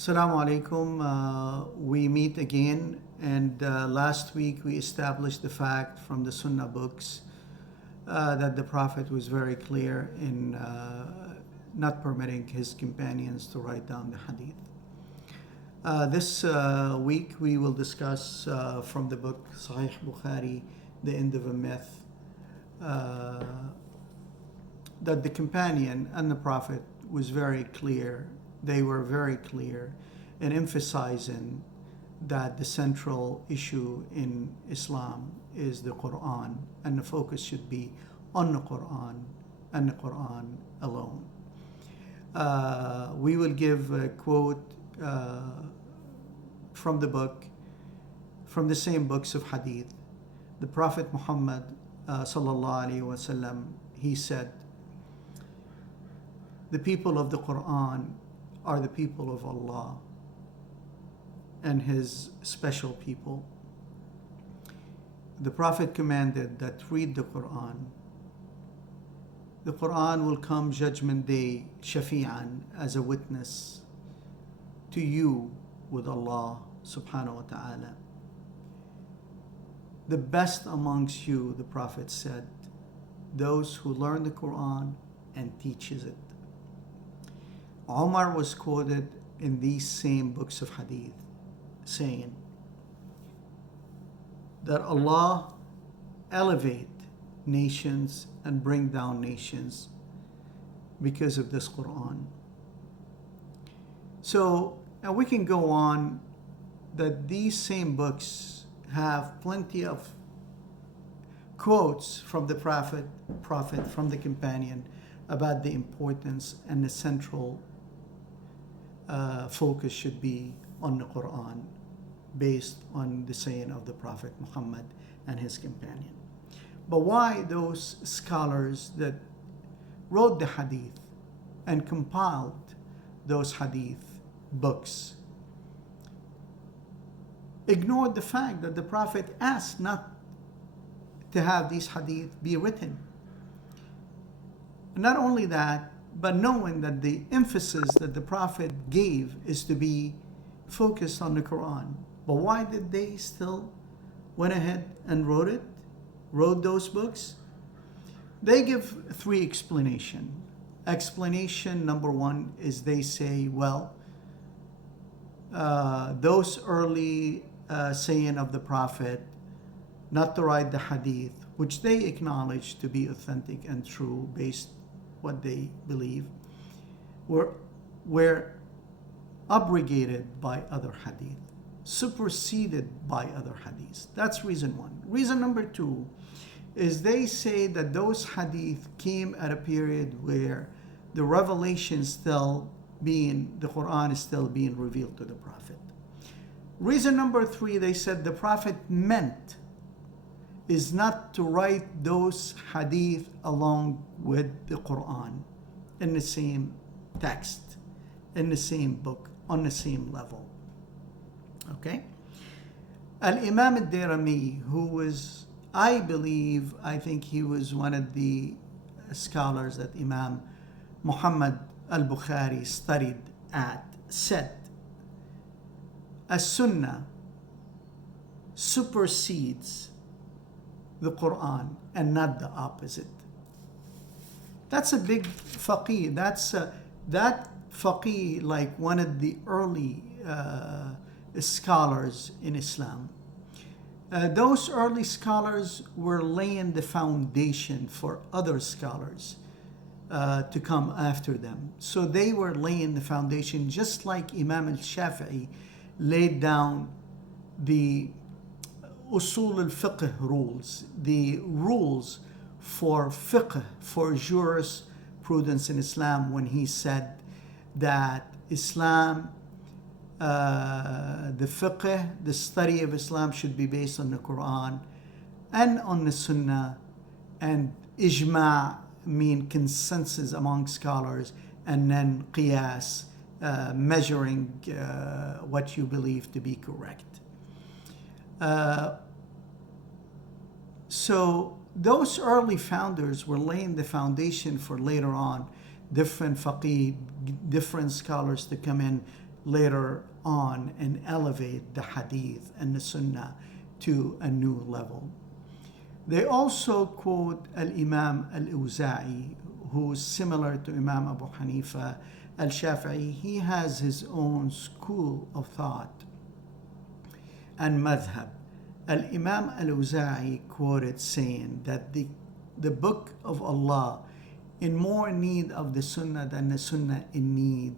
Assalamu alaikum. We meet again, and last week we established the fact from the Sunnah books that the Prophet was very clear in not permitting his companions to write down the Hadith. This week we will discuss from the book Sahih Bukhari, The End of a Myth, that the companion and the Prophet was very clear. They were very clear in emphasizing that the central issue in Islam is the Quran, and the focus should be on the Quran and the Quran alone. We will give a quote from the book, from the same books of Hadith. The Prophet Muhammad sallallahu alaihi wasallam, he said, "The people of the Quran are the people of Allah and His special people." The Prophet commanded that read the Quran. The Quran will come Judgment Day, shafi'an, as a witness to you with Allah subhanahu wa ta'ala. The best amongst you, the Prophet said, those who learn the Quran and teaches it. Umar was quoted in these same books of Hadith saying that Allah elevate nations and bring down nations because of this Quran. So, and we can go on that these same books have plenty of quotes from the Prophet, from the companion, about the importance and the central focus should be on the Quran, based on the saying of the Prophet Muhammad and his companion. But why those scholars that wrote the Hadith and compiled those Hadith books ignored the fact that the Prophet asked not to have these Hadith be written? Not only that, but knowing that the emphasis that the Prophet gave is to be focused on the Quran. But why did they still went ahead and wrote those books? They give three explanations. Explanation number one is they say, well, those early saying of the Prophet not to write the Hadith, which they acknowledge to be authentic and true based what they believe, were abrogated by other Hadith, superseded by other Hadiths. That's reason one. Reason number two is they say that those Hadith came at a period where the revelation the Quran is still being revealed to the Prophet. Reason number three, they said the Prophet meant is not to write those Hadith along with the Quran in the same text, in the same book, on the same level. Okay? Al-Imam al-Darimi, who was, I think he was one of the scholars that Imam Muhammad al-Bukhari studied at, said, "As-Sunnah supersedes the Quran and not the opposite." That's a big faqih. That faqih, like one of the early scholars in Islam. Those early scholars were laying the foundation for other scholars to come after them. So they were laying the foundation, just like Imam al-Shafi'i laid down the usul al-fiqh rules, the rules for fiqh, for jurisprudence in Islam, when he said that Islam, the fiqh, the study of Islam should be based on the Quran and on the Sunnah, and Ajmaa mean consensus among scholars, and then qiyas, measuring what you believe to be correct. So those early founders were laying the foundation for later on different faqih, different scholars to come in later on and elevate the hadith and the sunnah to a new level. They also quote al-Imam al-Awzā'ī, who is similar to Imam Abu Hanifa al-Shafi'i. He has his own school of thought and madhab. Al-Imam al-Awzā'ī quoted saying that the book of Allah in more need of the sunnah than the sunnah in need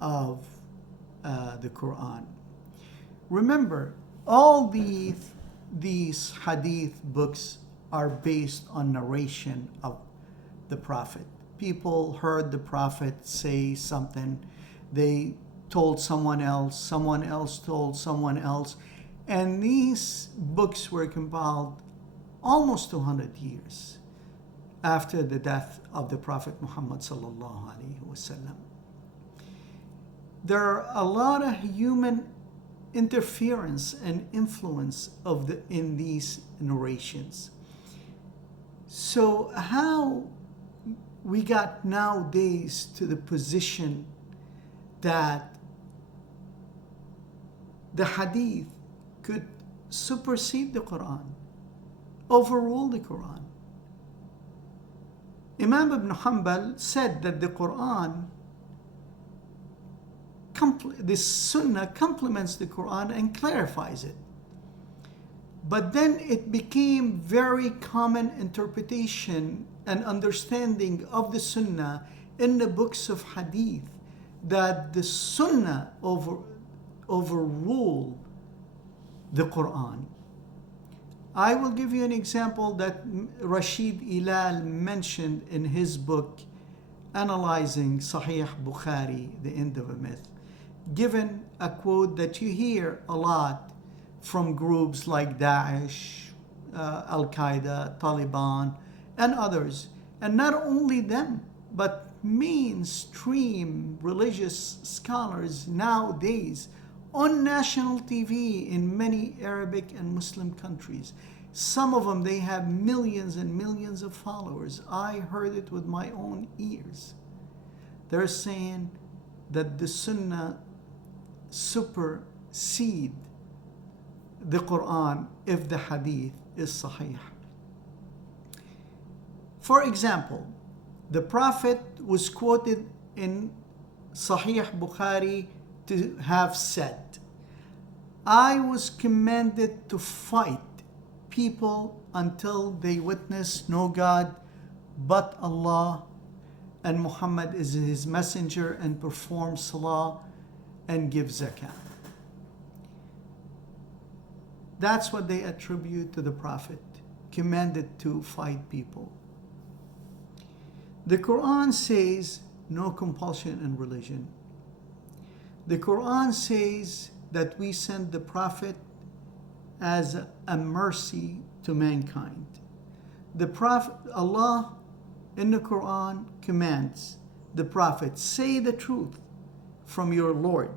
of the Quran. Remember, all these hadith books are based on narration of the Prophet. People heard the Prophet say something, they told someone else told someone else, and these books were compiled almost 200 years after the death of the Prophet Muhammad sallallahu alaihi wasallam. There are a lot of human interference and influence in these narrations. So how we got nowadays to the position that the hadith could supersede the Quran, overrule the Quran. Imam Ibn Hanbal said that the Quran, the Sunnah complements the Quran and clarifies it. But then it became very common interpretation and understanding of the Sunnah in the books of Hadith that the Sunnah overruled the Quran. I will give you an example that Rashid Ilal mentioned in his book analyzing Sahih Bukhari, The End of a Myth, given a quote that you hear a lot from groups like Daesh, Al-Qaeda, Taliban, and others. And not only them, but mainstream religious scholars nowadays on national TV in many Arabic and Muslim countries. Some of them, they have millions and millions of followers. I heard it with my own ears. They're saying that the Sunnah supersede the Quran if the Hadith is Sahih. For example, the Prophet was quoted in Sahih Bukhari to have said, I was commanded to fight people until they witness no God but Allah, and Muhammad is his messenger, and perform salah and give zakah. That's what they attribute to the Prophet, commanded to fight people. The Quran says no compulsion in religion. The Quran says that we send the Prophet as a mercy to mankind. The Prophet, Allah in the Quran commands the Prophet, say the truth from your Lord.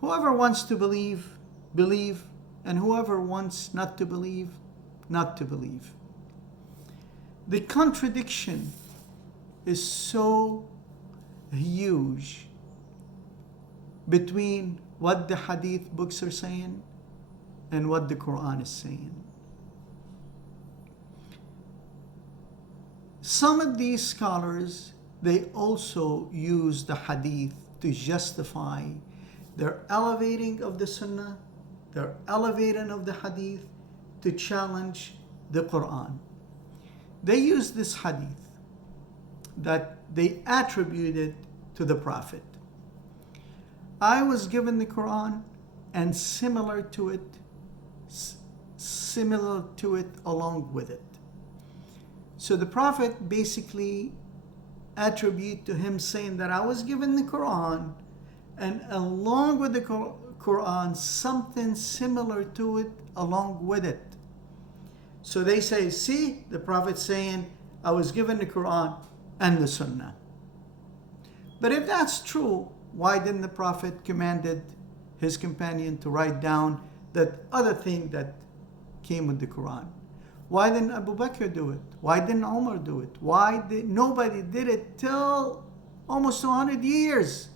Whoever wants to believe, believe, and whoever wants not to believe, not to believe. The contradiction is so huge between what the Hadith books are saying and what the Quran is saying. Some of these scholars, they also use the Hadith to justify their elevating of the Sunnah, their elevating of the Hadith to challenge the Quran. They use this Hadith that they attributed to the Prophet. I was given the Quran and similar to it along with it. So the Prophet basically attribute to him saying that I was given the Quran and along with the Quran something similar to it along with it. So they say, see, the Prophet saying I was given the Quran and the Sunnah. But if that's true, why didn't the Prophet commanded his companion to write down that other thing that came with the Quran? Why didn't Abu Bakr do it? Why didn't Umar do it? Nobody did it till almost 200 years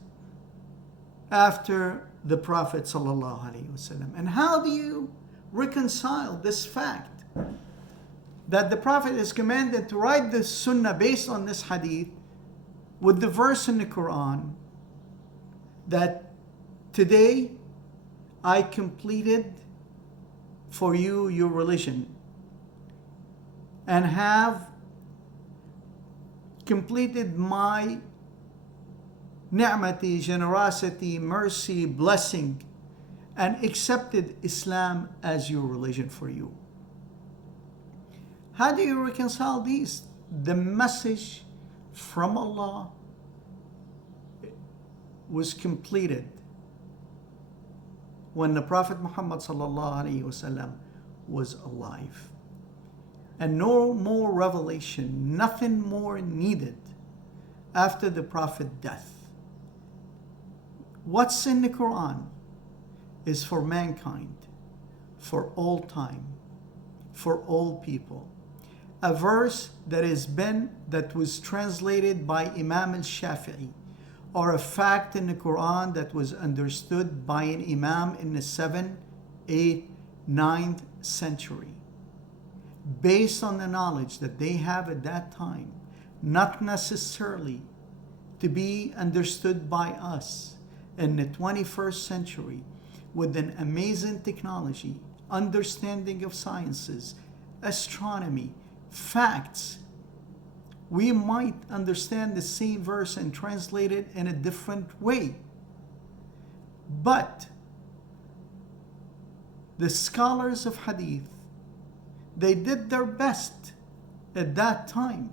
after the Prophet sallallahu alaihi wasallam. And how do you reconcile this fact that the Prophet is commanded to write the Sunnah based on this hadith with the verse in the Quran that today I completed for you your religion and have completed my ni'mati, generosity, mercy, blessing, and accepted Islam as your religion for you. How do you reconcile these? The message from Allah was completed when the Prophet Muhammad sallallahu alaihi wasallam was alive. And no more revelation, nothing more needed after the Prophet's death. What's in the Quran is for mankind, for all time, for all people. A verse that was translated by Imam al-Shafi'i, or a fact in the Quran that was understood by an Imam in the 7th, 8th, 9th century, based on the knowledge that they have at that time, not necessarily to be understood by us in the 21st century with an amazing technology, understanding of sciences, astronomy, facts. We might understand the same verse and translate it in a different way. But the scholars of Hadith, they did their best at that time.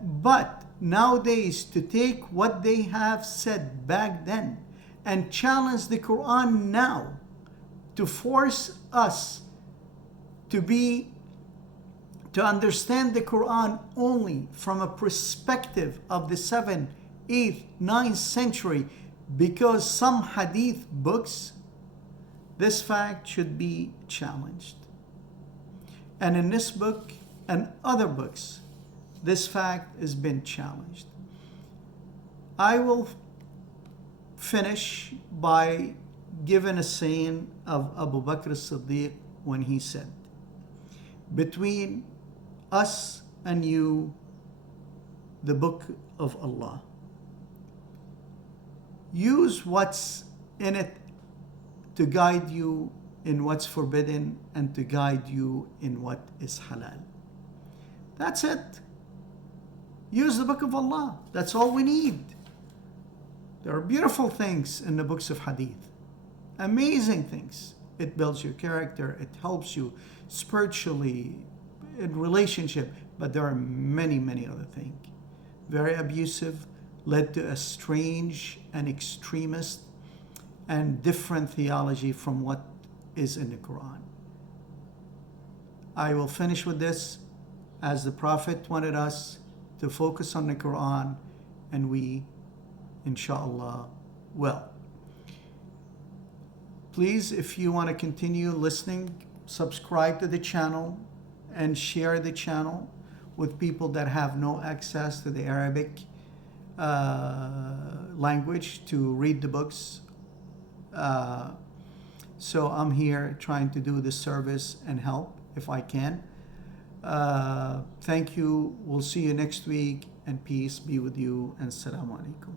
But nowadays, to take what they have said back then and challenge the Quran now, to force us to understand the Quran only from a perspective of the 7th, 8th, 9th century, because some Hadith books, this fact should be challenged. And in this book and other books, this fact has been challenged. I will finish by giving a saying of Abu Bakr as-Siddiq when he said, between us and you, the book of Allah. Use what's in it to guide you in what's forbidden and to guide you in what is halal. That's it. Use the book of Allah. That's all we need. There are beautiful things in the books of Hadith. Amazing things. It builds your character. It helps you spiritually, in relationship. But there are many, many other things. Very abusive, led to a strange and extremist and different theology from what is in the Quran. I will finish with this. As the Prophet wanted us to focus on the Quran, and we, inshallah, will. Please, if you want to continue listening, subscribe to the channel and share the channel with people that have no access to the Arabic language to read the books. So I'm here trying to do this service and help if I can. Thank you. We'll see you next week, and peace be with you, and Assalamu alaikum.